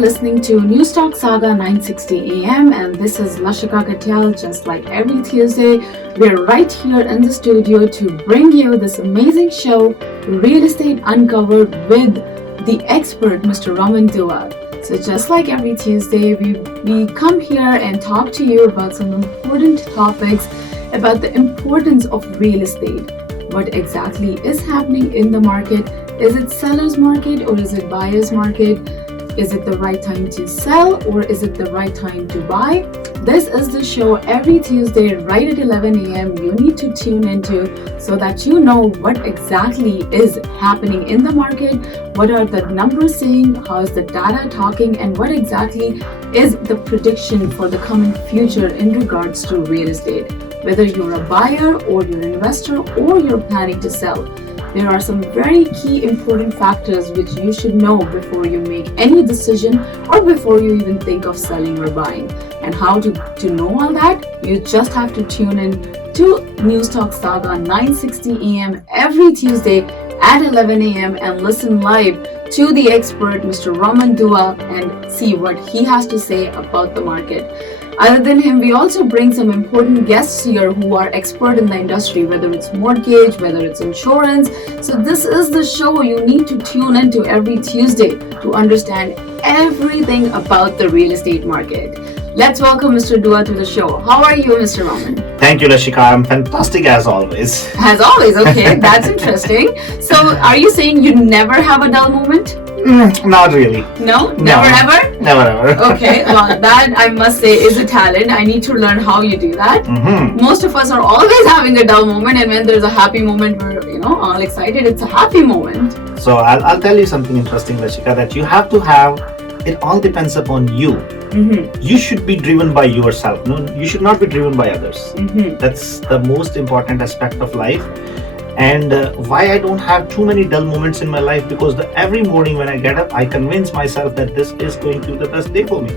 listening to News Talk Saga 960 AM, and this is Lashika Katyal. Just like every Tuesday, we're right here in the studio to bring you this amazing show, Real Estate Uncovered, with the expert, Mr. Raman Dua. So just like every Tuesday, we come here and talk to you about some important topics about the importance of real estate. What exactly is happening in the market? Is it seller's market or is it buyer's market? Is it the right time to sell or is it the right time to buy? This is the show every Tuesday right at 11 a.m. You need to tune into so that you know what exactly is happening in the market, what are the numbers saying, how is the data talking, and what exactly is the prediction for the coming future in regards to real estate. Whether you're a buyer or you're an investor or you're planning to sell, there are some very key important factors which you should know before you make any decision or before you even think of selling or buying. And how to know all that? You just have to tune in to News Talk Saga 960 AM every Tuesday at 11 a.m. and listen live to the expert, Mr. Raman Dua, and see what he has to say about the market. Other than him, we also bring some important guests here who are expert in the industry, whether it's mortgage, whether it's insurance. So this is the show you need to tune into every Tuesday to understand everything about the real estate market. Let's welcome Mr. Dua to the show. How are you, Mr. Raman? Thank you, Lashika. I'm fantastic as always. As always, okay, that's interesting. So are you saying you never have a dull moment? Not really. No? Never ever? Never ever. Okay, well, that I must say is a talent. I need to learn how you do that. Most of us are always having a dull moment, and when there's a happy moment, we're all excited. It's a happy moment. So I'll tell you something interesting, Lashika, that you have to have, it all depends upon you. You should be driven by yourself. No, you should not be driven by others. That's the most important aspect of life. And why I don't have too many dull moments in my life, because every morning when I get up, I convince myself that this is going to be the best day for me.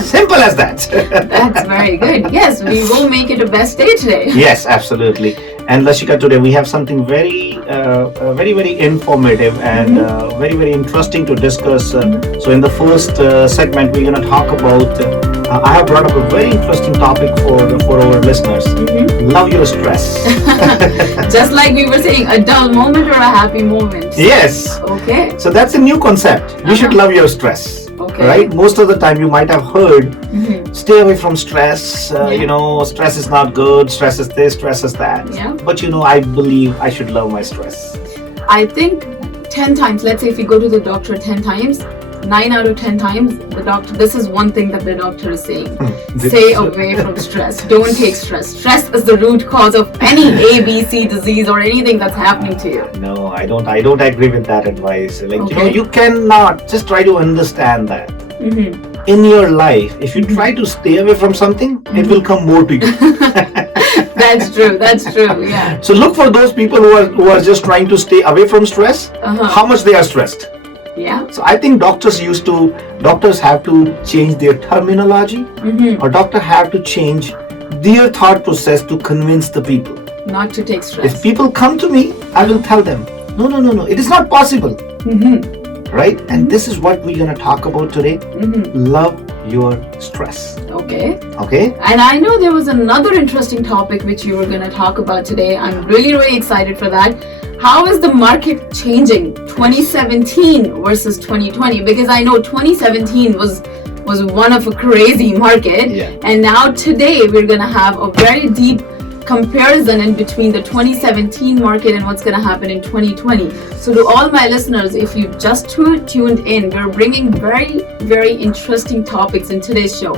Simple as that. That's very good. Yes, we will make it a best day today. Yes, absolutely. And Lashika, today we have something very informative and very interesting to discuss. So in the first segment, we're going to talk about, I have brought up a very interesting topic for our listeners. Love your stress. Just like we were saying, a dull moment or a happy moment. Yes. Okay. So that's a new concept. You should love your stress. Okay. Right? Most of the time you might have heard, stay away from stress. Stress is not good. Stress is this, stress is that. Yeah. But I believe I should love my stress. I think 10 times, let's say if you go to the doctor 10 times, 9 out of 10 times, the doctor, this is one thing that the doctor is saying. Stay away from stress. Don't take stress. Stress is the root cause of any ABC disease or anything that's happening to you. No, I don't agree with that advice. Okay. You cannot, just try to understand that. In your life, if you try to stay away from something, it will come more to you. That's true, yeah. So look for those people who are just trying to stay away from stress, how much they are stressed. Yeah. So I think doctors have to change their terminology, or doctors have to change their thought process to convince the people. Not to take stress. If people come to me, I will tell them, no, it is not possible. Right? And this is what we're going to talk about today. Love your stress. Okay. And I know there was another interesting topic which you were going to talk about today. I'm really excited for that. How is the market changing 2017 versus 2020? Because I know 2017 was one of a crazy market. Yeah. And now today we're going to have a very deep comparison in between the 2017 market and what's going to happen in 2020. So to all my listeners, if you just tuned in, we're bringing very interesting topics in today's show.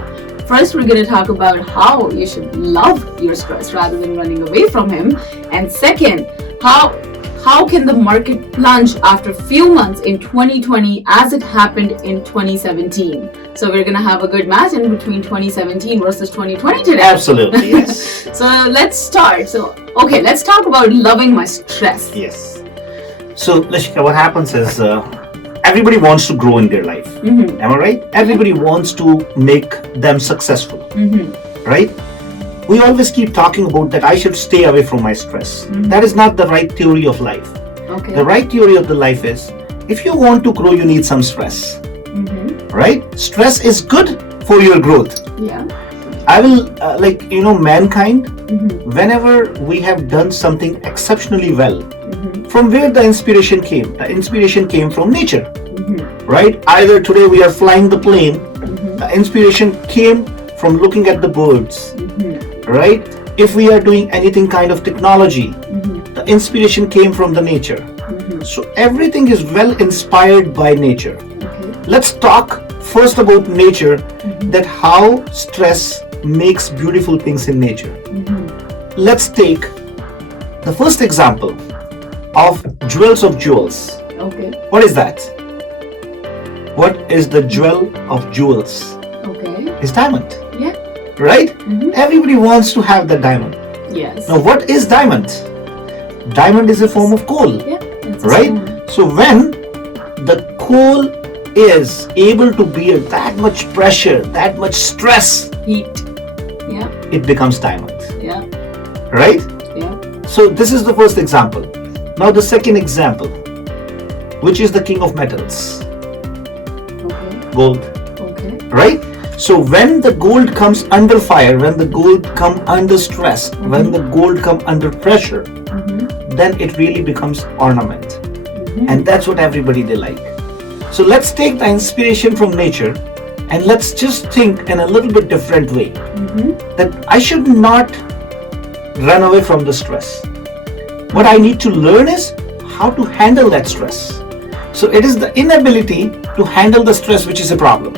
First, we're going to talk about how you should love your stress rather than running away from him. And second, how can the market plunge after a few months in 2020 as it happened in 2017? So we're going to have a good match in between 2017 versus 2020 today. Absolutely, yes. So let's start. Let's talk about loving my stress. Yes. So Lashika, what happens is everybody wants to grow in their life. Am I right? Everybody wants to make them successful. Right? We always keep talking about that I should stay away from my stress. That is not the right theory of life. Okay. The right theory of the life is, if you want to grow, you need some stress. right? Stress is good for your growth. Yeah. I will, mankind, whenever we have done something exceptionally well, from where the inspiration came? The inspiration came from nature, right? Either today we are flying the plane, the inspiration came from looking at the birds, right? If we are doing anything kind of technology, the inspiration came from the nature. So everything is well inspired by nature. Let's talk first about nature, that how stress makes beautiful things in nature. Let's take the first example of jewels of jewels. Okay. What is that? What is the jewel of jewels? Okay. It's diamond. Yeah. Right? Everybody wants to have the diamond. Yes. Now what is diamond? Diamond is a form of coal. Yeah. It's Right? So when the coal is able to bear that much pressure, that much stress, heat. Yeah. it becomes diamond. Yeah. Right? Yeah. So this is the first example. Now the second example, which is the king of metals, Okay. gold. Okay. Right? So when the gold comes under fire, when the gold come under stress, when the gold come under pressure, then it really becomes ornament. And that's what everybody they like. So let's take the inspiration from nature and let's just think in a little bit different way, that I should not run away from the stress. What I need to learn is how to handle that stress. So it is the inability to handle the stress which is a problem.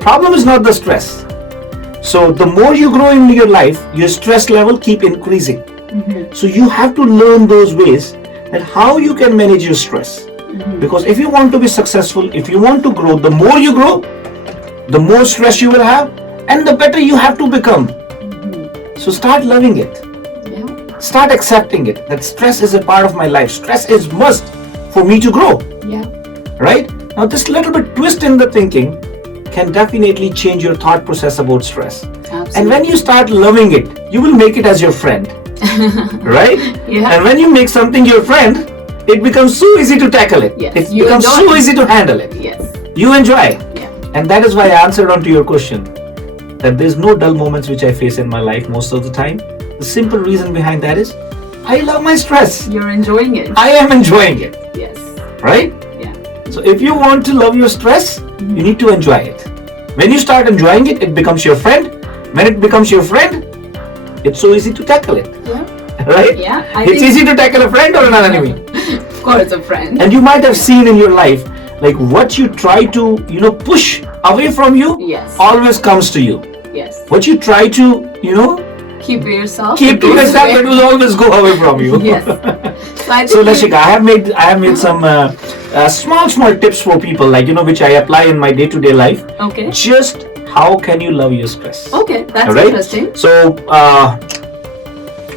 Problem is not the stress. So the more you grow in your life, your stress level keep increasing. So you have to learn those ways that how you can manage your stress. Because if you want to be successful, if you want to grow, the more you grow, the more stress you will have, and the better you have to become. So start loving it. Yeah. Start accepting it, that stress is a part of my life. Stress is must for me to grow. Yeah. Right? Now this little bit twist in the thinking can definitely change your thought process about stress. Absolutely. And when you start loving it, you will make it as your friend. Right? Yeah. And when you make something your friend, it becomes so easy to tackle it. Yes, It you becomes enjoy so it. easy to handle it. Yes. You enjoy. Yeah. And that is why I answered on to your question, that there's no dull moments which I face in my life most of the time. The simple reason behind that is I love my stress. You're enjoying it. I am enjoying it. Yes. Right? Yeah. So if you want to love your stress, you need to enjoy it. When you start enjoying it, it becomes your friend. When it becomes your friend, it's so easy to tackle it. Yeah. Right? Yeah. It's easy to tackle a friend or an enemy. Of course, a friend. And you might have seen in your life, like what you try to, push away from you, Yes. always comes to you. Yes. What you try to, Keep to yourself. keep to It goes yourself, away. it will always go away from you. Yes. So I So think Lashika, I have made some small tips for people, like which I apply in my day-to-day life. Okay. Just how can you love your stress? Okay, that's Right? interesting. So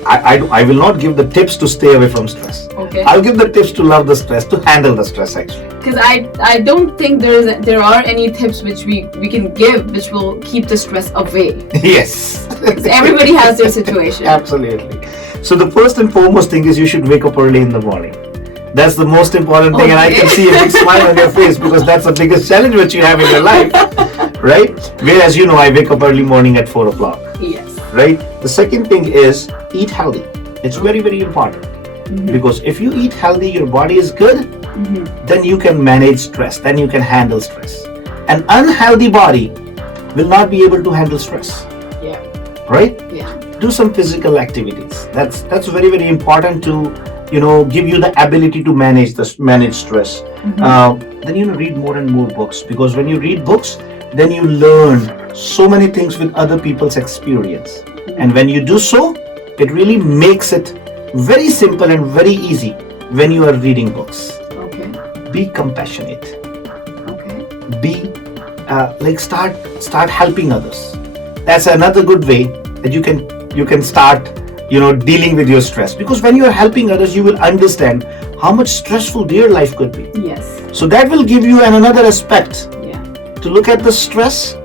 I will not give the tips to stay away from stress. Okay. I'll give the tips to love the stress, to handle the stress actually. Because I don't think there are any tips which we can give which will keep the stress away. Yes. 'Cause everybody has their situation. Absolutely. So the first and foremost thing is you should wake up early in the morning. That's the most important thing, and I can Okay. see a big smile on your face because that's the biggest challenge which you have in your life, right? Whereas I wake up early morning at 4 o'clock, Yes. right? The second thing is eat healthy. It's very, very important because if you eat healthy, your body is good, then you can manage stress, then you can handle stress. An unhealthy body will not be able to handle stress, Yeah. right? Yeah. Do some physical activities. That's very, very important to give you the ability to manage stress. Then read more and more books, because when you read books, then you learn so many things with other people's experience. And when you do so, it really makes it very simple and very easy when you are reading books. Okay. Be compassionate. Okay. Be start helping others. That's another good way that you can start dealing with your stress, because when you are helping others, you will understand how much stressful their life could be. Yes. So that will give you another aspect Yeah. to look at the stress,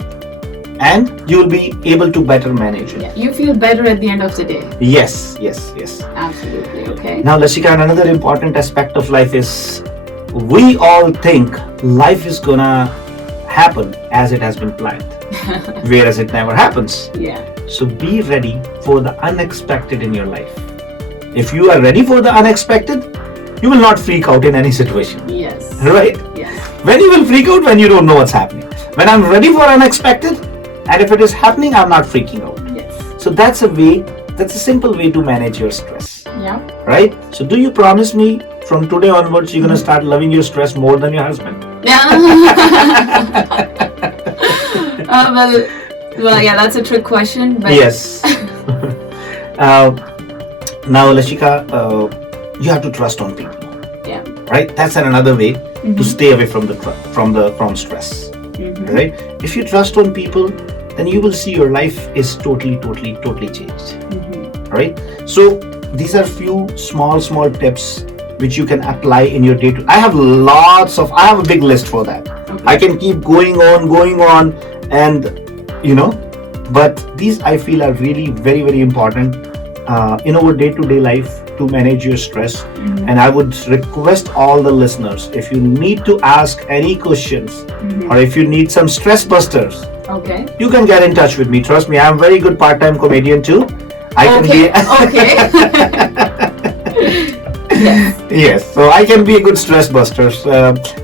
and you will be able to better manage it. Yeah. You feel better at the end of the day. Yes. Absolutely. Okay. Now, Lashika, another important aspect of life is we all think life is gonna happen as it has been planned, whereas it never happens. Yeah. So be ready for the unexpected in your life. If you are ready for the unexpected, you will not freak out in any situation. Yes. Right? Yes. When you will freak out when you don't know what's happening. When I'm ready for unexpected, and if it is happening, I'm not freaking out. Yes. So that's a simple way to manage your stress. Yeah. Right? So do you promise me from today onwards you're gonna start loving your stress more than your husband? Yeah. Well, yeah, that's a trick question. But Yes. Now, Lashika, you have to trust on people. Yeah. Right? That's another way to stay away from stress. Right? If you trust on people, then you will see your life is totally changed. Right? So these are few small tips which you can apply in your day to. I have a big list for that. Okay. I can keep going on, and but these I feel are really very, very important in our day-to-day life to manage your stress. And I would request all the listeners, if you need to ask any questions or if you need some stress busters, okay, you can get in touch with me. Trust me, I'm a very good part-time comedian too. Okay. Yes, so I can be a good stress buster,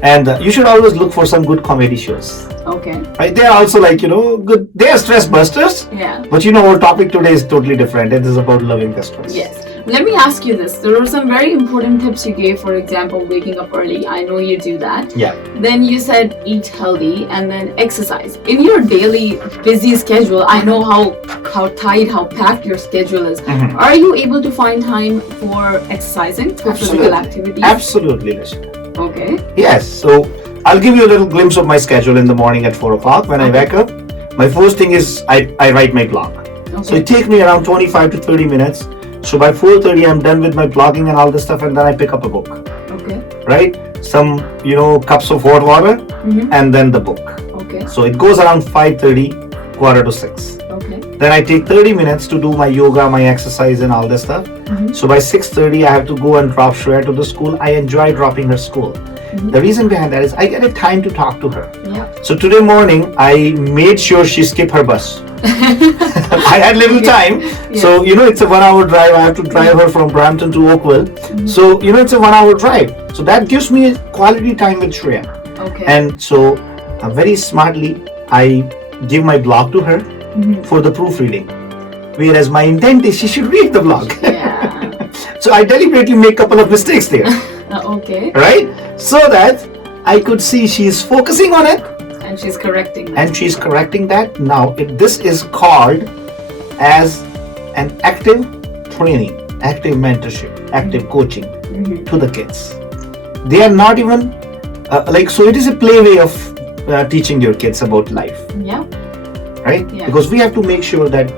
and you should always look for some good comedy shows. Okay. Right? They are also good. They are stress busters. Yeah. But our topic today is totally different. It is about loving the stress. Yes. Let me ask you this. There are some very important tips you gave, for example, waking up early. I know you do that. Yeah. Then you said eat healthy and then exercise. In your daily busy schedule, I know how tight, how packed your schedule is. Are you able to find time for exercising, for physical activities? Absolutely, Lashika. Okay. Yes. So I'll give you a little glimpse of my schedule in the morning at 4 o'clock. When I wake up, my first thing is I write my blog. Okay. So it takes me around 25 to 30 minutes. So by 4:30, I'm done with my blogging and all this stuff, and then I pick up a book. Okay. Right? Some, cups of hot water, and then the book. Okay. So it goes around 5:30, 5:45. Okay. Then I take 30 minutes to do my yoga, my exercise, and all this stuff. So by 6:30, I have to go and drop Shreya to the school. I enjoy dropping her school. The reason behind that is I get a time to talk to her. Yeah. So today morning, I made sure she skipped her bus. I had little time. Yeah. So, it's a 1 hour drive. I have to drive her from Brampton to Oakville. So, it's a 1 hour drive. So that gives me quality time with Shreya. Okay. And so very smartly, I give my blog to her for the proofreading. Whereas my intent is she should read the blog. Yeah. So I deliberately make a couple of mistakes there. Okay. Right? So that I could see she's focusing on it. And she's correcting that. And she's correcting that. Now, this is called as an active training, active mentorship, active coaching to the kids. They are not even so it is a play way of teaching your kids about life. Yeah. Right? Yeah. Because we have to make sure that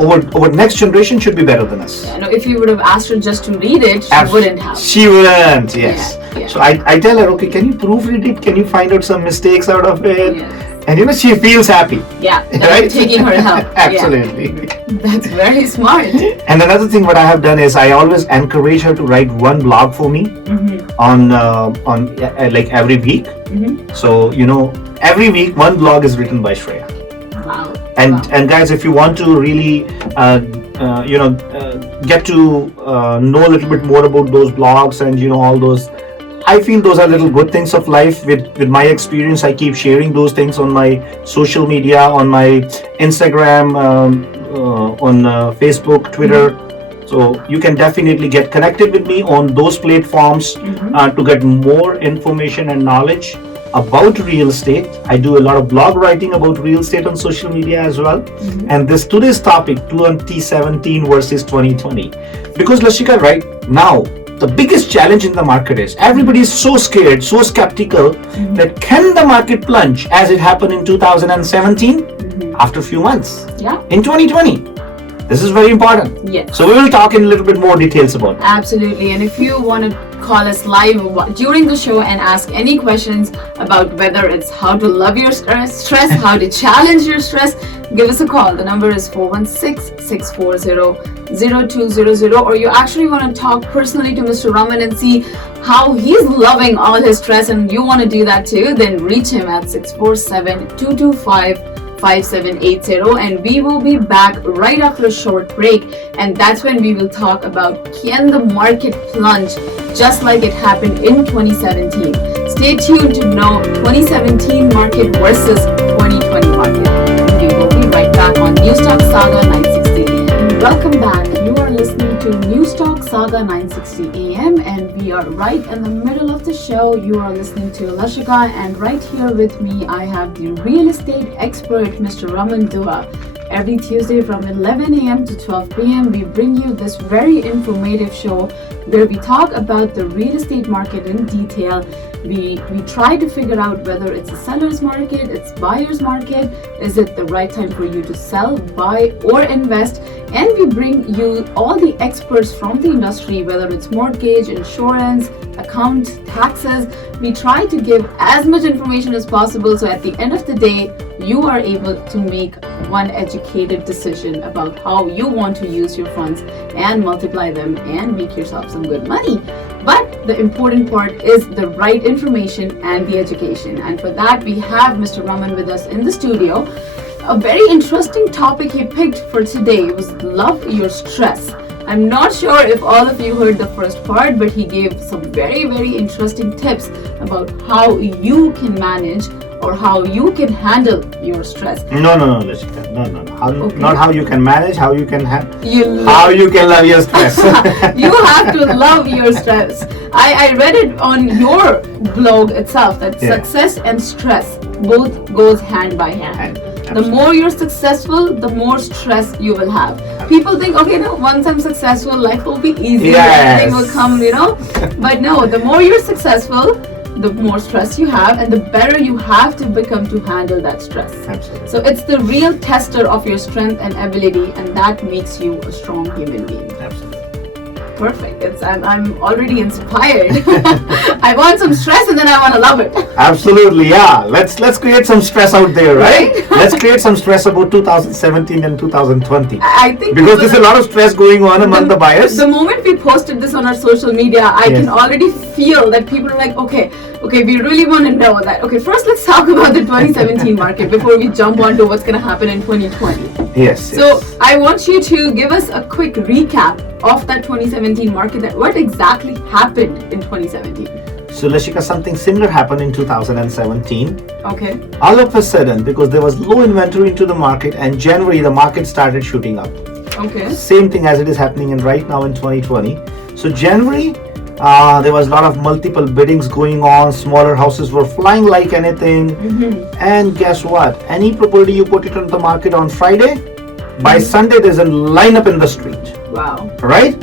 our next generation should be better than us. Yeah, no, if you would have asked her just to read it, she wouldn't have. She wouldn't, yes. Yeah. So I tell her, okay, can you proofread it? Can you find out some mistakes out of it? Yes. And she feels happy. Yeah, right? Taking her help. Absolutely. Yeah. That's very smart. And another thing what I have done is I always encourage her to write one blog for me on every week. So every week one blog is written by Shreya. Wow. And guys, if you want to really get to know a little bit more about those blogs and all those, I feel those are little good things of life. With my experience, I keep sharing those things on my social media, on my Instagram, on Facebook, Twitter. So you can definitely get connected with me on those platforms to get more information and knowledge about real estate. I do a lot of blog writing about real estate on social media as well. And today's topic, 2017 versus 2020. Because Lashika, right now, the biggest challenge in the market is everybody is so scared, so skeptical that can the market plunge as it happened in 2017 after a few months? Yeah. In 2020. This is very important. Yes. So we will talk in a little bit more details about that. Absolutely. And if you want to call us live during the show and ask any questions about whether it's how to love your stress, how to challenge your stress, give us a call. The number is 416-640 0200, or you actually want to talk personally to Mr. Raman and see how he's loving all his stress and you want to do that too, then reach him at 647-225-5780, and we will be back right after a short break, and that's when we will talk about can the market plunge just like it happened in 2017. Stay tuned to know 2017 market versus 2020 market. We will be right back on Newstalk Saga 960 AM. Welcome back. You are listening to Newstalk Saga 960 AM, and we are right in the middle of the show. You are listening to Lashika, and right here with me I have the real estate expert, Mr. Raman Dua. Every Tuesday from 11 a.m. to 12 p.m. we bring you this very informative show where we talk about the real estate market in detail. We try to figure out whether it's a seller's market, it's buyer's market, is it the right time for you to sell, buy, or invest, and we bring you all the experts from the industry, whether it's mortgage, insurance, account, taxes. We try to give as much information as possible so at the end of the day, you are able to make one educated decision about how you want to use your funds and multiply them and make yourself some good money. But the important part is the right information and the education. And for that, we have Mr. Raman with us in the studio. A very interesting topic he picked for today was love your stress. I'm not sure if all of you heard the first part, but he gave some very, very interesting tips about how you can manage or how you can handle your stress. No, Lashika. No. Okay. Not how you can manage, how you can how You you can love your stress. You have to love your stress. I read it on your blog itself that success and stress both goes hand by hand. The more you're successful, the more stress you will have. People think, okay, no, once I'm successful, life will be easy, everything will come, But no, the more you're successful, the more stress you have, and the better you have to become to handle that stress. Absolutely. So it's the real tester of your strength and ability, and that makes you a strong human being. Absolutely. Perfect. I'm already inspired. I want some stress and then I want to love it. Absolutely, yeah. Let's create some stress out there, right? Let's create some stress about 2017 and 2020. I think because there's a lot of stress going on among the buyers. The moment we posted this on our social media, I can already feel that people are like, okay, we really want to know that. Okay, first let's talk about the 2017 market before we jump on to what's going to happen in 2020. Yes. So I want you to give us a quick recap of that 2017 market. That what exactly happened in 2017? So Lashika, something similar happened in 2017. Okay. All of a sudden, because there was low inventory into the market, and January the market started shooting up. Okay. Same thing as it is happening right now in 2020. So January, there was a lot of multiple biddings going on. Smaller houses were flying like anything. And guess what? Any property you put it on the market on Friday, by Sunday there's a lineup in the street. Wow. Right?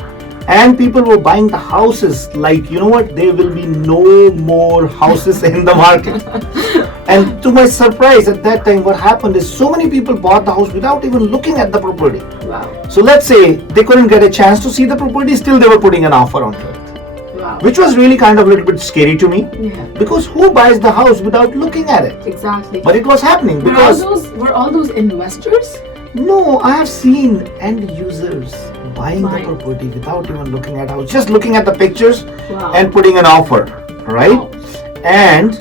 And people were buying the houses like, there will be no more houses in the market. And to my surprise, at that time, what happened is so many people bought the house without even looking at the property. Wow. So let's say they couldn't get a chance to see the property, still they were putting an offer onto it. Wow. Which was really kind of a little bit scary to me. Yeah. Because who buys the house without looking at it? Exactly. But it was happening because... Were all those investors? No, I have seen end users buying the property without even looking at house, just looking at the pictures and putting an offer, right? Wow. And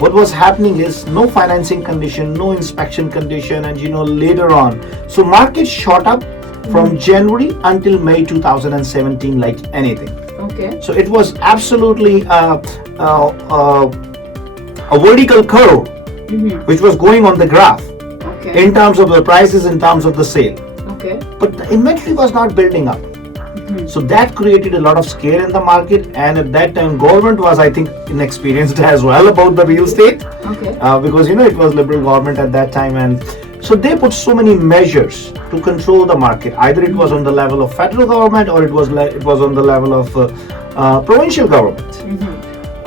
what was happening is no financing condition, no inspection condition, and later on. So market shot up from January until May 2017 like anything. Okay. So it was absolutely a vertical curve which was going on the graph. In terms of the prices, in terms of the sale. Okay. But the inventory was not building up. So that created a lot of scare in the market, and at that time government was, I think, inexperienced as well about the real estate. Okay. Because it was liberal government at that time, and so they put so many measures to control the market. Either it was on the level of federal government or it was on the level of provincial government.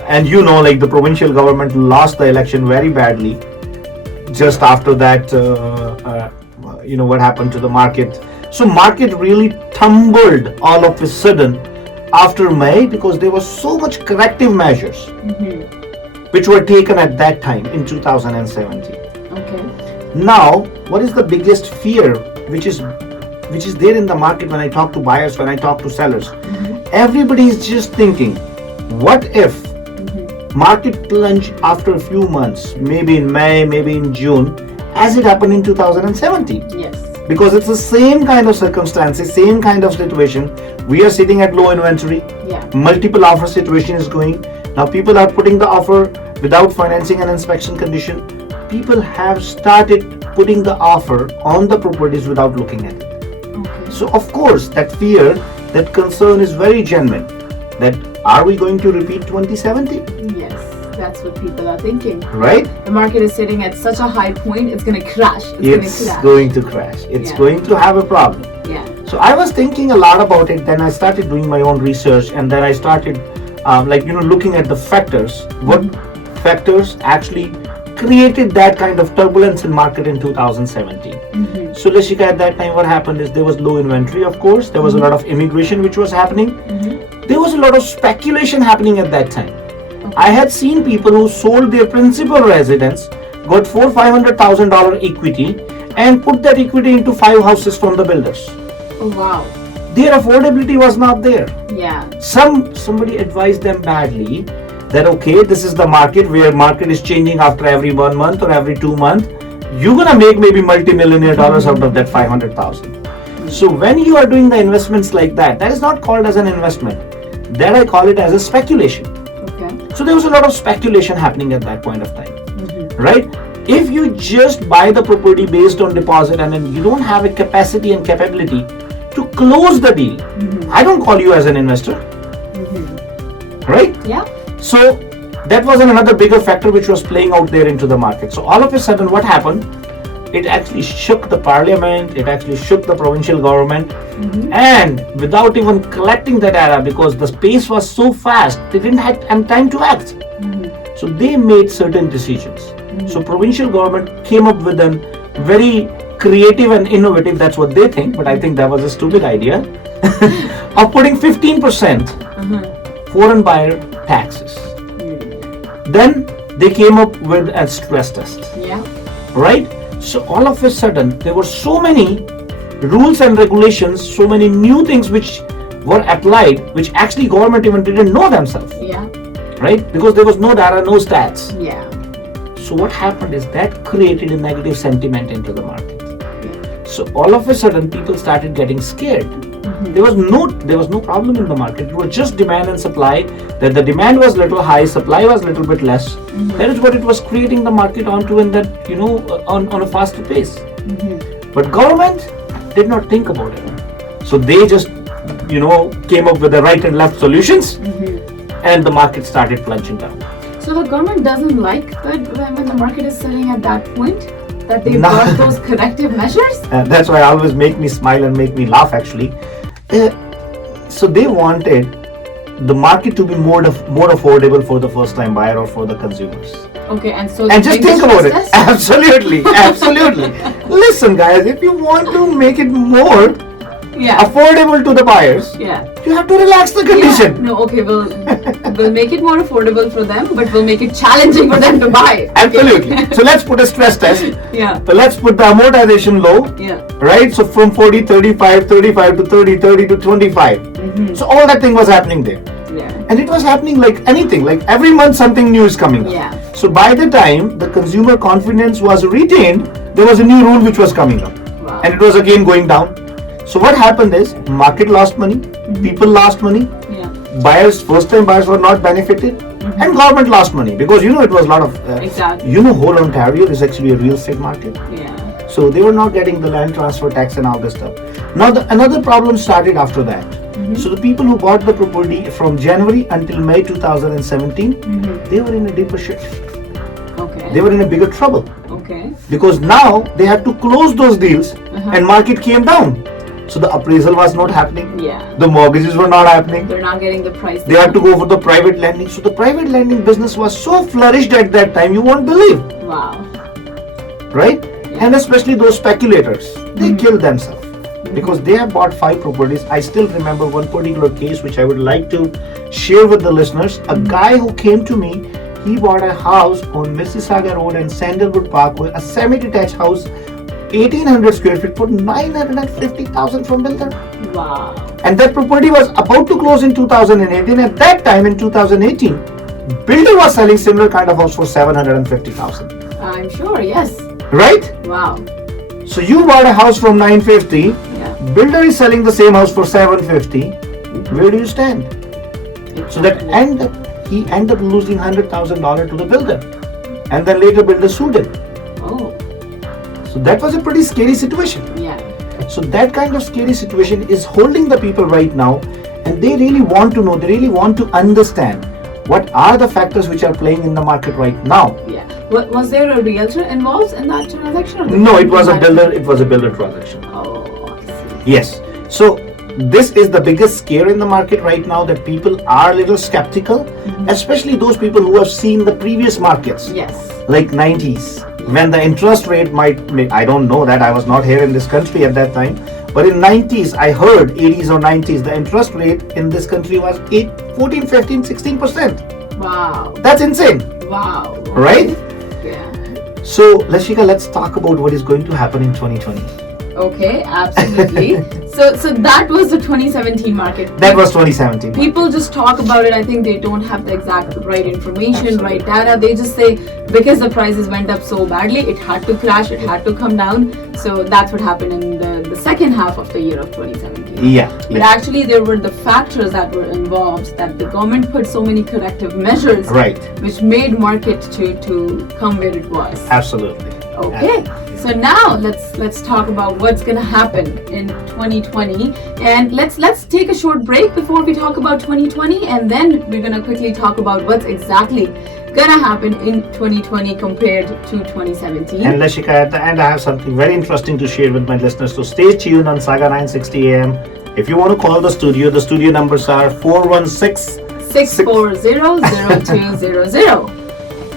And like the provincial government lost the election very badly. Just after that, what happened to the market. So market really tumbled all of a sudden after May because there was so much corrective measures which were taken at that time in 2017. Okay. Now, what is the biggest fear which is which is there in the market when I talk to buyers, when I talk to sellers, everybody is just thinking, what if market plunge after a few months, maybe in May, maybe in June, as it happened in 2017? Yes. Because it's the same kind of circumstances, same kind of situation. We are sitting at low inventory. Yeah. Multiple offer situation is going. Now people are putting the offer without financing and inspection condition. People have started putting the offer on the properties without looking at it. Okay. So of course that fear, that concern is very genuine. That are we going to repeat 2017? Yes, that's what people are thinking. Right? The market is sitting at such a high point, it's going to crash. It's going to crash. It's going to have a problem. Yeah. So I was thinking a lot about it. Then I started doing my own research, and then I started, looking at the factors. What factors actually created that kind of turbulence in market in 2017? So Lashika, at that time, what happened is there was low inventory. Of course, there was a lot of immigration which was happening. There was a lot of speculation happening at that time. I had seen people who sold their principal residence, got $400,000-$500,000 equity, and put that equity into 5 houses from the builders. Oh wow. Their affordability was not there. Yeah. Somebody advised them badly that okay, this is the market where market is changing after every 1 month or every 2 months. You're gonna make maybe multi-millionaire dollars out of that 500,000. So when you are doing the investments like that, that is not called as an investment. That I call it as a speculation. Okay. So there was a lot of speculation happening at that point of time, right? If you just buy the property based on deposit and then you don't have a capacity and capability to close the deal, I don't call you as an investor, right? Yeah. So that was another bigger factor which was playing out there into the market. So all of a sudden what happened? It actually shook the parliament, it actually shook the provincial government, and without even collecting the data, because the pace was so fast, they didn't have time to act. So they made certain decisions. So provincial government came up with a very creative and innovative, that's what they think, but I think that was a stupid idea, of putting 15% foreign buyer taxes. Then they came up with a stress test. Yeah. Right? So all of a sudden there were so many rules and regulations, so many new things which were applied, which actually government even didn't know themselves. Yeah. Right? Because there was no data, no stats. Yeah. So what happened is that created a negative sentiment into the market. So all of a sudden people started getting scared. There was no problem in the market. It was just demand and supply. That the demand was little high, supply was little bit less. That is what it was creating the market onto, and that on a faster pace. But government did not think about it. So they just came up with the right and left solutions, and the market started plunging down. So the government doesn't like that when the market is sitting at that point, that they brought those corrective measures? That's why always make me smile and make me laugh actually. So they wanted the market to be more affordable for the first time buyer or for the consumers. Okay, and so just think about it. Absolutely. Listen guys, if you want to make it more affordable to the buyers, you have to relax the condition. No, okay, we'll make it more affordable for them, but we'll make it challenging for them to buy. Absolutely. So let's put a stress test. So let's put the amortization low. Right? So from 40, 35 to 30, 30 to 25. So all that thing was happening there. And it was happening like anything, like every month something new is coming up. So by the time the consumer confidence was retained, there was a new rule which was coming up. And it was again going down. So what happened is market lost money, people lost money, buyers, first time buyers were not benefited, and government lost money because it was a lot of whole Ontario is actually a real estate market. So they were not getting the land transfer tax and all this stuff. Now another problem started after that. So the people who bought the property from January until May 2017, they were in a deeper shit. They were in a bigger trouble. Because now they had to close those deals and market came down. So the appraisal was not happening. The mortgages were not happening. They're not getting the price. They had to go for the private lending. So the private lending business was so flourished at that time, you won't believe. Wow. Right? And especially those speculators, they killed themselves. Because they have bought 5 properties. I still remember one particular case which I would like to share with the listeners. A guy who came to me, he bought a house on Mississauga Road and Sandalwood Parkway, a semi-detached house 1,800 square feet for 950,000 from builder. Wow. And that property was about to close in 2018. At that time, in 2018, builder was selling similar kind of house for 750,000. I'm sure, yes. Right? Wow. So you bought a house from 950. Yeah. Builder is selling the same house for 750. Where do you stand? So that he ended up losing $100,000 to the builder, and then later builder sued him. Oh. So that was a pretty scary situation. Yeah. So that kind of scary situation is holding the people right now, and they really want to know, they really want to understand what are the factors which are playing in the market right now. Yeah. Was there a realtor involved in that transaction? Or No, it was a builder. It was a builder transaction. Oh, I see. Yes. So this is the biggest scare in the market right now, that people are a little skeptical, especially those people who have seen the previous markets, Yes. like 90s, when the interest rate I don't know that, I was not here in this country at that time, but in 90s, I heard 80s or 90s, the interest rate in this country was 14, 15, 16%. Wow. That's insane. Wow. Okay. Right? Yeah. So, Lashika, let's talk about what is going to happen in 2020. Okay, absolutely. so that was the 2017 market. That was 2017. People just talk about it. I think they don't have the exact right information, Absolutely. right data. They just say because the prices went up so badly, it had to crash, it had to come down. So that's what happened in the second half of the year of 2017. Yeah. But actually, there were the factors that were involved, that the government put so many corrective measures, Right. which made market to come where it was. Absolutely. Okay, so now let's talk about what's gonna happen in 2020, and let's take a short break before we talk about 2020, and then we're gonna quickly talk about what's exactly gonna happen in 2020 compared to 2017. And Lashika, at the end, I have something very interesting to share with my listeners. So stay tuned on Saga 960 AM. If you want to call the studio numbers are 416 640-0200.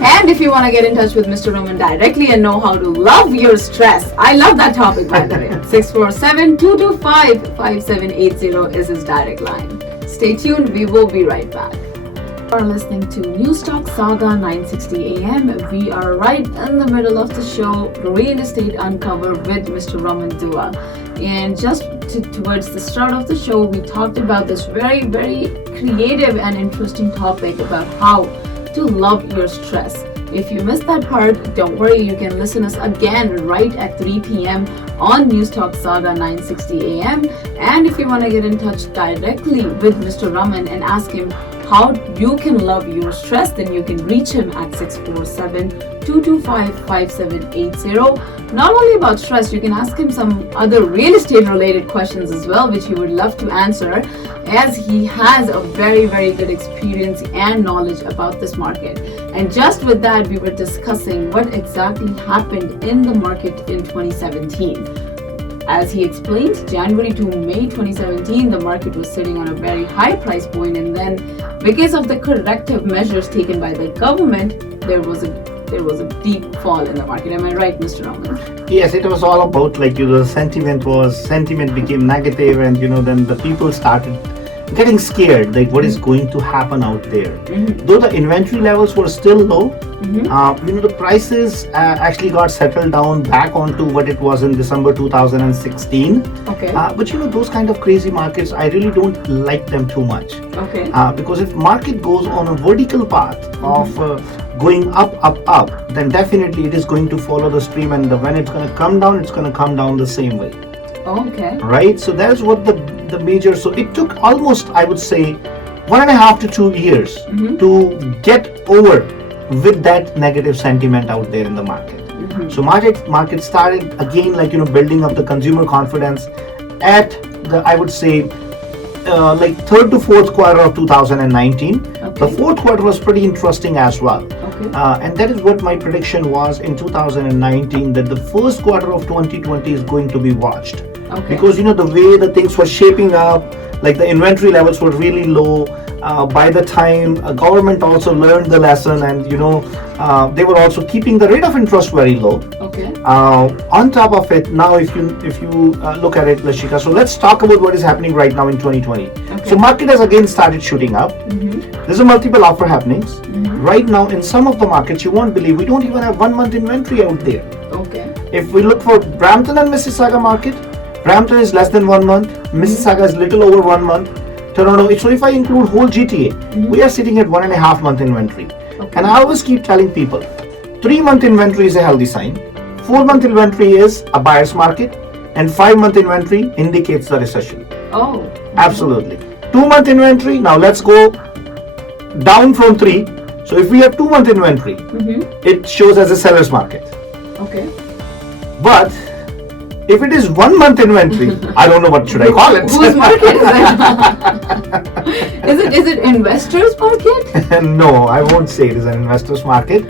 And if you want to get in touch with Mr. Roman directly and know how to love your stress, I love that topic, by the way. 647-225-5780 is his direct line. Stay tuned, we will be right back. You are listening to News Talk Saga 960 AM. We are right in the middle of the show, Real Estate Uncover with Mr. Roman Dua. And just towards the start of the show, we talked about this very, very creative and interesting topic about how to love your stress. If you missed that part, don't worry, you can listen us again right at 3 p.m. on News Talk Saga 960 AM. And if you want to get in touch directly with Mr. Raman and ask him how you can love your stress, then you can reach him at 647-225-5780. Not only about stress, you can ask him some other real estate related questions as well, which he would love to answer, as he has a very, very good experience and knowledge about this market. And just with that, we were discussing what exactly happened in the market in 2017. As he explained, January to May 2017, the market was sitting on a very high price point, and then because of the corrective measures taken by the government, there was a deep fall in the market. Am I right, Mr. Raman? Yes, it was all about, like, the sentiment became negative, and then the people started getting scared, like what is going to happen out there. Though the inventory levels were still low, the prices actually got settled down back onto what it was in December 2016. Okay. But those kind of crazy markets, I really don't like them too much. Okay. Because if market goes on a vertical path of going up, then definitely it is going to follow the stream, and when it's going to come down, it's going to come down the same way. Okay. Right? So that's what the major. So it took almost, I would say, 1.5 to 2 years to get over with that negative sentiment out there in the market. So market started again, like building up the consumer confidence at the, I would say, like third to fourth quarter of 2019. The fourth quarter was pretty interesting as well. And that is what my prediction was in 2019, that the first quarter of 2020 is going to be watched. Because the way the things were shaping up, like the inventory levels were really low. By the time government also learned the lesson, and they were also keeping the rate of interest very low. On top of it, now if you look at it, Lashika, so let's talk about what is happening right now in 2020. So market has again started shooting up. There's a multiple offer happenings right now in some of the markets. You won't believe, we don't even have 1 month inventory out there. If we look for Brampton and Mississauga market, Brampton is less than 1 month, Mississauga is little over 1 month, Toronto, so if I include whole GTA, we are sitting at 1.5 month inventory. Okay. And I always keep telling people, 3-month inventory is a healthy sign, 4-month inventory is a buyer's market, and 5-month inventory indicates the recession. Oh. Absolutely. 2-month inventory, now let's go down from 3. So if we have 2-month inventory, it shows as a seller's market. Okay. But if it is 1-month inventory, I don't know what should I call it. Whose market is it? Is it investors' market? No, I won't say it is an investor's market.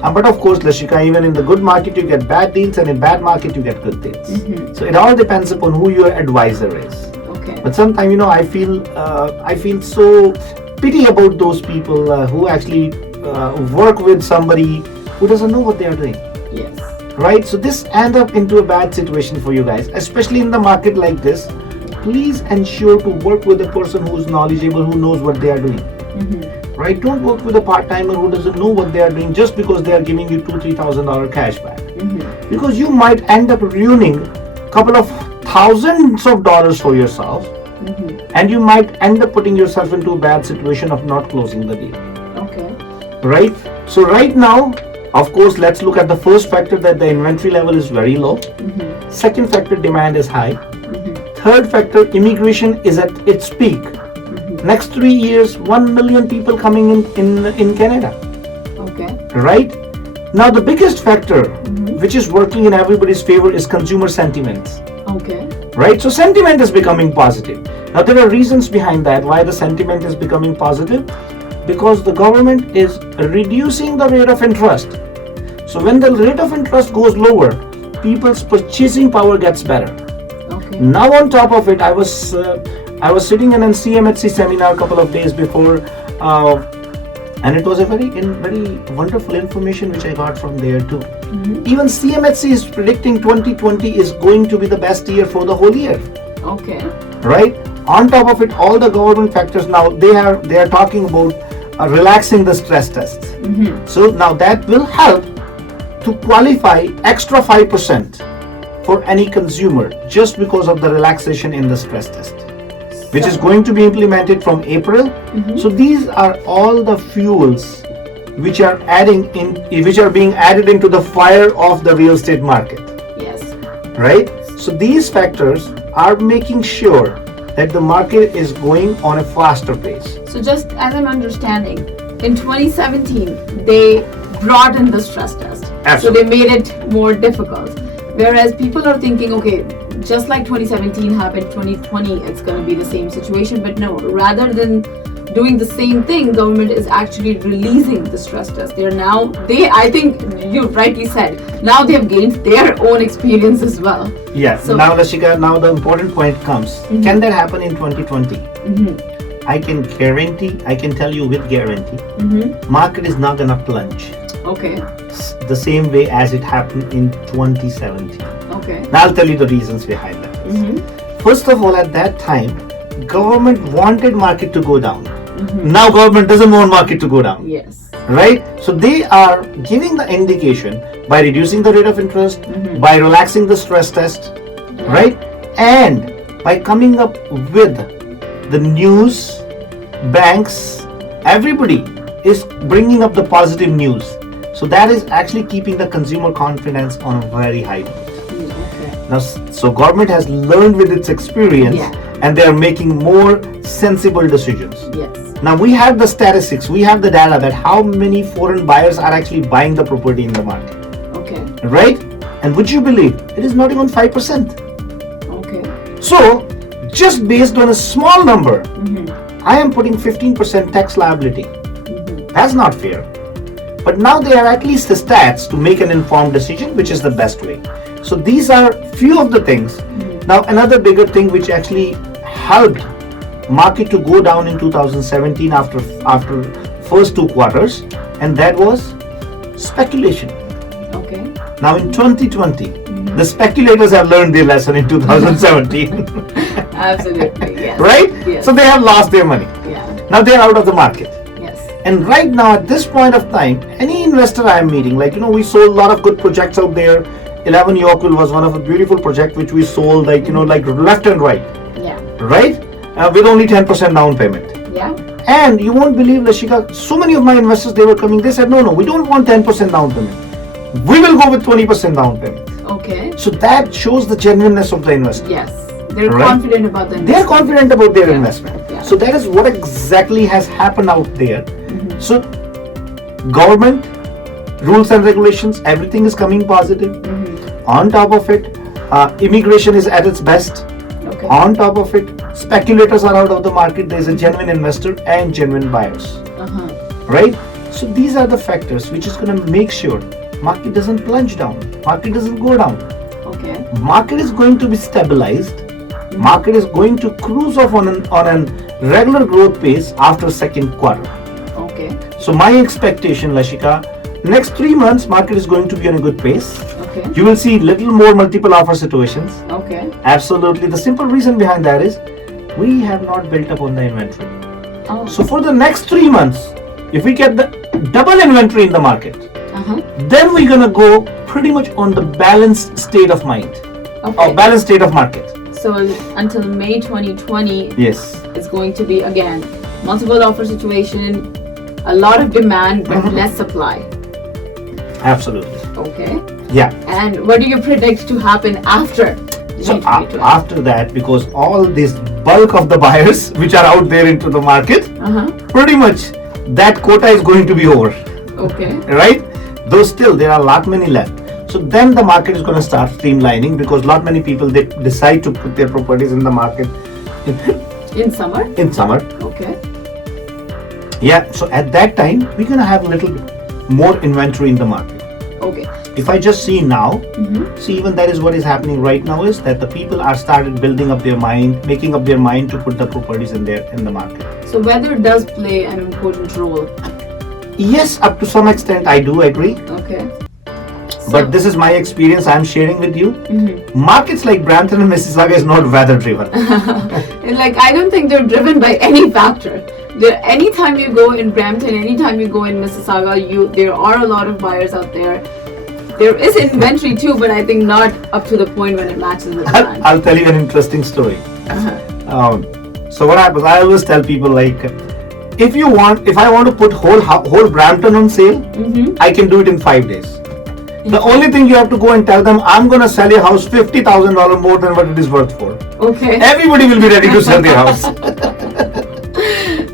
But of course, Lashika, even in the good market, you get bad deals, and in bad market, you get good deals. So it all depends upon who your advisor is. Okay. But sometimes, I feel so pity about those people who actually work with somebody who doesn't know what they are doing. Yes. Right? So this end up into a bad situation for you guys, especially in the market like this. Please ensure to work with a person who is knowledgeable, who knows what they are doing. Right? Don't work with a part-timer who doesn't know what they are doing just because they are giving you $2,000-3,000 cash back. Because you might end up ruining a couple of thousands of dollars for yourself, and you might end up putting yourself into a bad situation of not closing the deal. Okay. Right? So right now, of course, let's look at the first factor, that the inventory level is very low. Second factor, demand is high. Third factor, immigration is at its peak. Next 3 years, 1 million people coming in Canada. Okay. Right? Now the biggest factor which is working in everybody's favor is consumer sentiments. Okay. Right? So sentiment is becoming positive. Now there are reasons behind that, why the sentiment is becoming positive. Because the government is reducing the rate of interest. So when the rate of interest goes lower, people's purchasing power gets better. Okay. Now on top of it, I was sitting in a CMHC seminar a couple of days before, and it was a very wonderful information which I got from there too. Even CMHC is predicting 2020 is going to be the best year for the whole year. Okay. Right? On top of it, all the government factors now they are talking about relaxing the stress tests. So now that will help to qualify extra 5% for any consumer just because of the relaxation in the stress test, which is going to be implemented from April. So these are all the fuels which are being added into the fire of the real estate market. Yes. Right? So these factors are making sure that the market is going on a faster pace. So just as I'm understanding, in 2017, they broadened the stress test. Absolutely. So they made it more difficult. Whereas people are thinking, okay, just like 2017 happened, 2020, it's going to be the same situation. But no, rather than doing the same thing, government is actually releasing the stress test. I think you rightly said, now they have gained their own experience as well. Yes. So, now Lashika, now the important point comes. Can that happen in 2020? I can tell you with guarantee, market is not gonna plunge. Okay. The same way as it happened in 2017. Okay. Now I'll tell you the reasons behind that. First of all, at that time, government wanted market to go down. Now government doesn't want market to go down. Yes. Right? So they are giving the indication by reducing the rate of interest, by relaxing the stress test, right? And by coming up with the news, banks, everybody is bringing up the positive news. So that is actually keeping the consumer confidence on a very high note. Okay. Now, so government has learned with its experience, and they are making more sensible decisions. Yes. Now we have the statistics, we have the data that how many foreign buyers are actually buying the property in the market. Okay. Right? And would you believe it is not even 5%. Okay. So just based on a small number, I am putting 15% tax liability. That's not fair. But now they have at least the stats to make an informed decision, which is the best way. So these are few of the things. Now another bigger thing which actually helped market to go down in 2017 after first 2 quarters, and that was speculation. Okay. Now in 2020, the speculators have learned their lesson in 2017. Absolutely, yes. Right? Yes. So they have lost their money. Yeah. Now they are out of the market. Yes. And right now at this point of time, any investor I am meeting, we sold a lot of good projects out there, 11 Yorkville was one of the beautiful projects which we sold, like, like left and right. Yeah. Right? With only 10% down payment. Yeah. And you won't believe, Lashika, so many of my investors, they were coming, they said, no, we don't want 10% down payment. We will go with 20% down payment. Okay. So that shows the genuineness of the investor. Yes. They're confident about the investment. They're confident about their investment. Yeah. So that is what exactly has happened out there. So government, rules and regulations, everything is coming positive. On top of it, immigration is at its best. Okay. On top of it, speculators are out of the market. There is a genuine investor and genuine buyers. Right? So these are the factors which is going to make sure market doesn't plunge down, market doesn't go down. Okay. Market is going to be stabilized. Market is going to cruise off on a regular growth pace after second quarter. Okay. So my expectation, Lashika, next 3 months market is going to be on a good pace. Okay. You will see little more multiple offer situations. Okay. Absolutely. The simple reason behind that is we have not built up on the inventory. Oh. So for the next 3 months, if we get the double inventory in the market, then we're gonna go pretty much on the balanced state of mind, or balanced state of market. So until May 2020, yes, it's going to be again multiple offer situation, a lot of demand but less supply. Absolutely. Okay. Yeah. And what do you predict to happen after? So after that, because all this bulk of the buyers which are out there into the market, pretty much that quota is going to be over. Okay. Right? Though still there are a lot many left. So then the market is going to start streamlining, because lot many people, they decide to put their properties in the market in summer. In summer. Okay. Yeah. So at that time we're going to have a little more inventory in the market. Okay. If I just see now, see, even that is what is happening right now, is that the people are started building up their mind, making up their mind to put the properties in the market. So weather does play an important role. Yes, up to some extent I do agree. Okay. But this is my experience I'm sharing with you. Markets like Brampton and Mississauga is not weather driven. Like, I don't think they're driven by any factor. Anytime you go in Brampton, anytime you go in Mississauga, there are a lot of buyers out there. There is inventory too, but I think not up to the point when it matches the demand. I'll tell you an interesting story. So what happens, I always tell people, like, if I want to put whole Brampton on sale, I can do it in 5 days. The only thing you have to go and tell them, I'm going to sell your house $50,000 more than what it is worth for. Okay. Everybody will be ready to sell their house.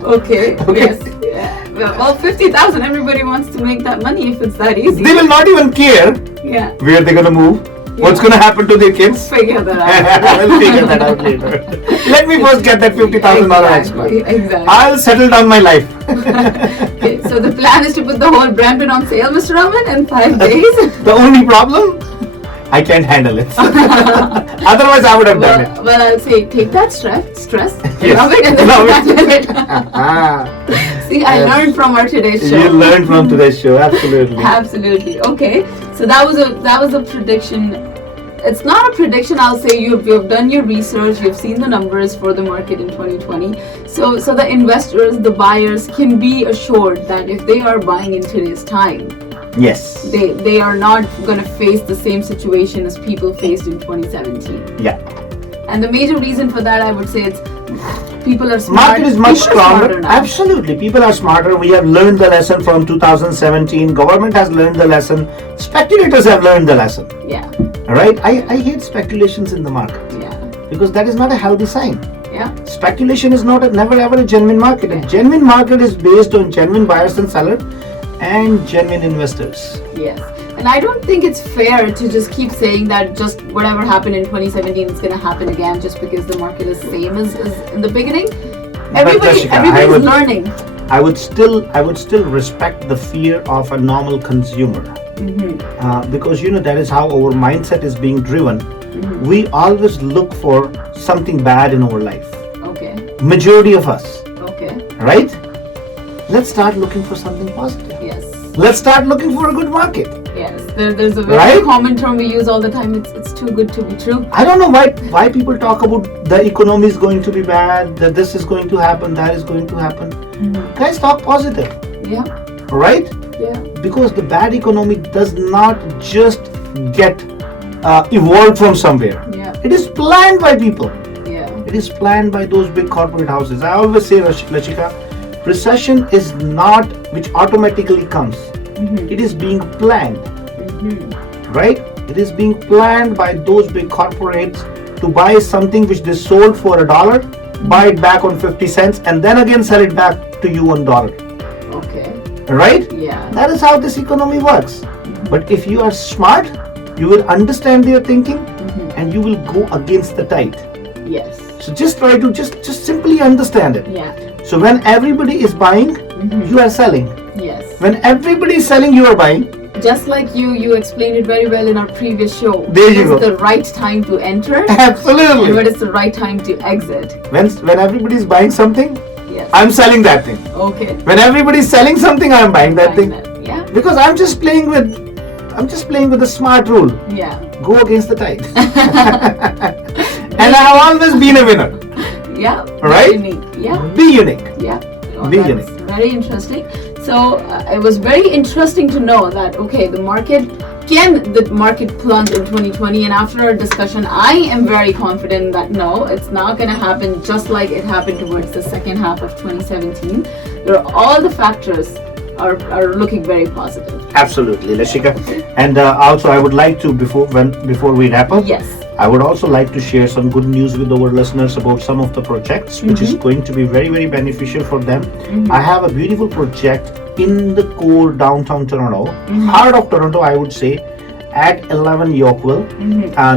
Okay. Yes. Yeah. Well, 50,000. Everybody wants to make that money if it's that easy. They will not even care. Yeah. Where they're going to move. Yeah. What's going to happen to their kids? Figure that out. We'll figure that out later. Let me first get that $50,000 extra. Exactly. I'll settle down my life. Okay, so the plan is to put the whole Brampton on sale, Mr. Raman, in 5 days. The only problem, I can't handle it. Otherwise, I would have done it. Well, I'll say, take that stress, yes. love it, and then love it. See, I learned from our today's show. You learned from today's show, absolutely. Absolutely. Okay, so that was a prediction. It's not a prediction. I'll say you've done your research. You've seen the numbers for the market in 2020. So the investors, the buyers, can be assured that if they are buying in today's time, yes, they are not going to face the same situation as people faced in 2017. Yeah. And the major reason for that, I would say, it's people are smart. Market is much stronger. Absolutely. People are smarter. We have learned the lesson from 2017. Government has learned the lesson. Speculators have learned the lesson. Yeah. Right? I hate speculations in the market. Yeah. Because that is not a healthy sign. Yeah. Speculation is never ever a genuine market. A genuine market is based on genuine buyers and sellers and genuine investors. Yes. And I don't think it's fair to just keep saying that just whatever happened in 2017 is going to happen again just because the market is same as in the beginning. Everybody's learning. I would still respect the fear of a normal consumer. Because that is how our mindset is being driven. We always look for something bad in our life. Okay. Majority of us. Okay. Right? Let's start looking for something positive. Yes. Let's start looking for a good market. Yes. There's a very common term we use all the time. It's too good to be true. I don't know why people talk about the economy is going to be bad, that this is going to happen, that is going to happen. Guys, talk positive. Yeah. Right? Yeah. Because the bad economy does not just get evolved from somewhere. Yeah. It is planned by people. Yeah. It is planned by those big corporate houses. I always say, Lashika, recession is not which automatically comes. It is being planned, right? It is being planned by those big corporates to buy something which they sold for $1, buy it back on 50 cents, and then again sell it back to you $1. Okay. Right? Yeah. That is how this economy works. But if you are smart, you will understand their thinking, and you will go against the tide. Yes. So just try to just simply understand it. Yeah. So when everybody is buying, you are selling. Yes. When everybody is selling, you are buying. Just like you explained it very well in our previous show. There you go. It's the right time to enter. Absolutely. And when it's the right time to exit. When everybody is buying something, Yes. I'm selling that thing. Okay. When everybody is selling something, I'm buying that thing. Yeah. Because I'm just playing with the smart rule. Yeah. Go against the tide. And I've always been a winner. Yeah. Right? Unique. Yeah. Be unique. Yeah. Be That's unique. very interesting. So it was very interesting to know that the market plunge in 2020, and after our discussion I am very confident that no, it's not going to happen just like it happened towards the second half of 2017. There are all the factors are looking very positive. Absolutely, Lashika. And also I would like to before we wrap up, Yes. I would also like to share some good news with our listeners about some of the projects which is going to be very, very beneficial for them. I have a beautiful project in the core downtown Toronto, heart of Toronto, I would say, at 11 Yorkville.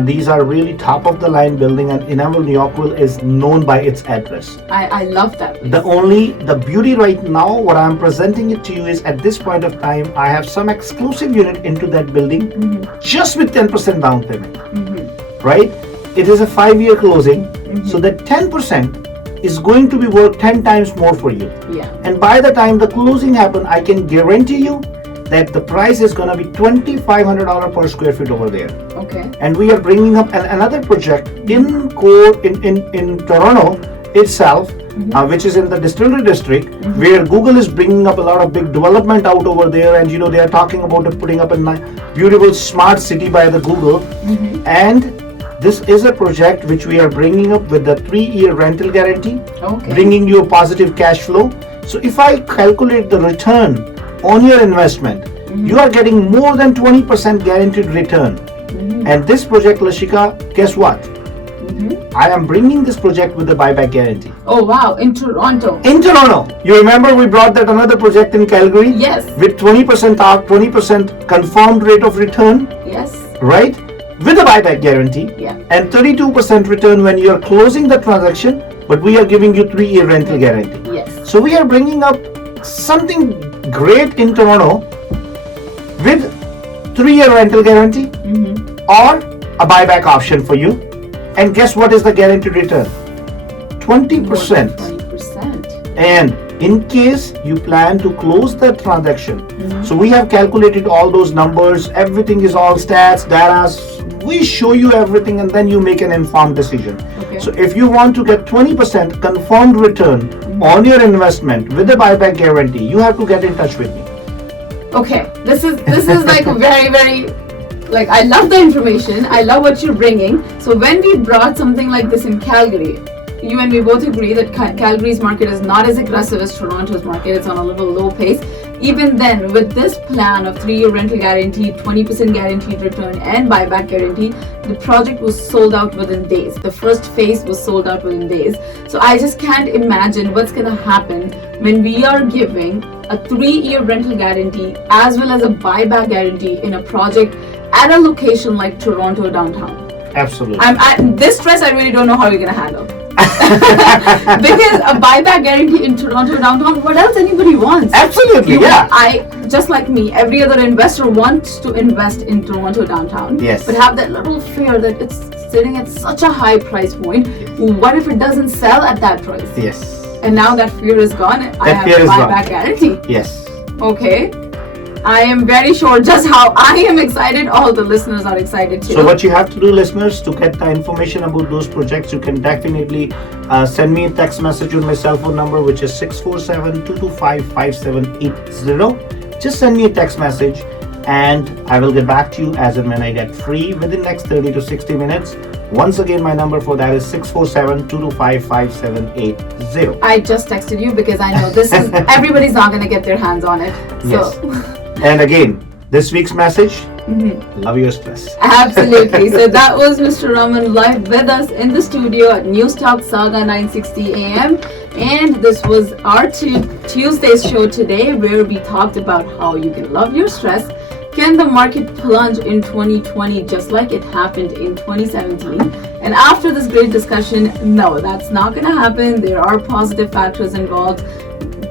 These are really top of the line building, and 11 Yorkville is known by its address. I love that place. The beauty right now, what I'm presenting it to you is at this point of time, I have some exclusive unit into that building just with 10% down payment. Right? It is a 5-year closing, so that 10% is going to be worth 10 times more for you. Yeah. And by the time the closing happens, I can guarantee you that the price is going to be $2,500 per square feet over there. Okay. And we are bringing up another project in Toronto itself, which is in the Distillery District, where Google is bringing up a lot of big development out over there, and they are talking about putting up a beautiful smart city by the Google. And this is a project which we are bringing up with the 3-year rental guarantee, bringing you a positive cash flow. So if I calculate the return on your investment, you are getting more than 20% guaranteed return. And this project, Lashika, guess what? I am bringing this project with the buyback guarantee. Oh wow, in Toronto. In Toronto. You remember we brought that another project in Calgary? Yes. With 20% out, 20% confirmed rate of return. Yes. Right? With a buyback guarantee. Yeah. And 32% return when you are closing the transaction, but we are giving you 3-year rental guarantee. Yes. So we are bringing up something great in Toronto with 3-year rental guarantee or a buyback option for you. And guess what is the guaranteed return? 20%. 20%. And in case you plan to close the transaction, so we have calculated all those numbers, everything is all stats, data, we show you everything, and then you make an informed decision. Okay. So if you want to get 20% confirmed return on your investment with a buyback guarantee, you have to get in touch with me. Okay, this is like a very like, I love the information, I love what you're bringing. So when we brought something like this in Calgary, you and we both agree that Calgary's market is not as aggressive as Toronto's market. It's on a little low pace. Even then, with this plan of 3-year rental guarantee, 20% guaranteed return, and buyback guarantee, the project was sold out within days. The first phase was sold out within days. So I just can't imagine what's going to happen when we are giving a 3-year rental guarantee as well as a buyback guarantee in a project at a location like Toronto downtown. Absolutely. This stress I really don't know how you're going to handle. Because a buyback guarantee in Toronto downtown, what else anybody wants? Absolutely, yeah. I just like me, every other investor wants to invest in Toronto downtown. Yes. But have that little fear that it's sitting at such a high price point. Yes. What if it doesn't sell at that price? Yes. And now that fear is gone. I have a buyback guarantee. Yes. Okay. I am very sure just how I am excited, all the listeners are excited too. So what you have to do, listeners, to get the information about those projects, you can definitely send me a text message on my cell phone number, which is 647-225-5780. Just send me a text message. and I will get back to you as and when I get free within next 30 to 60 minutes. Once again, my number for that is 647-225-5780. I just texted you because I know this is everybody's not going to get their hands on it. So. Yes. And again, this week's message, love your stress. Absolutely. So that was Mr. Raman live with us in the studio at News Talk Saga 960 AM. And this was our Tuesday's show today, where we talked about how you can love your stress. Can the market plunge in 2020 just like it happened in 2017? And after this great discussion, no, that's not going to happen. There are positive factors involved.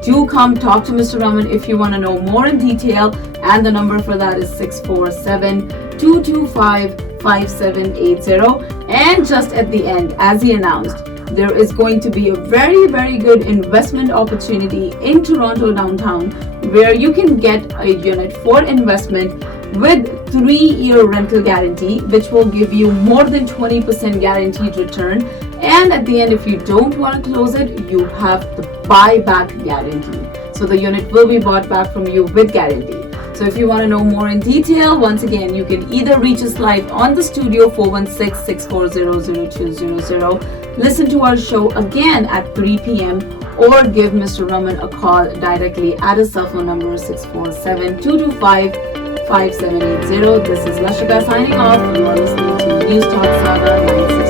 Do come talk to Mr. Raman if you want to know more in detail. And the number for that is 647-225-5780. And just at the end, as he announced, there is going to be a very, very good investment opportunity in Toronto downtown, where you can get a unit for investment with 3-year rental guarantee, which will give you more than 20% guaranteed return. And at the end, if you don't want to close it, you have the buyback guarantee. So the unit will be bought back from you with guarantee. So if you want to know more in detail, once again, you can either reach us live on the studio 416-640-0200, listen to our show again at 3 p.m. or give Mr. Raman a call directly at his cell phone number 647-225-5780. This is Lashika signing off. You are listening to News Talk Saga 960.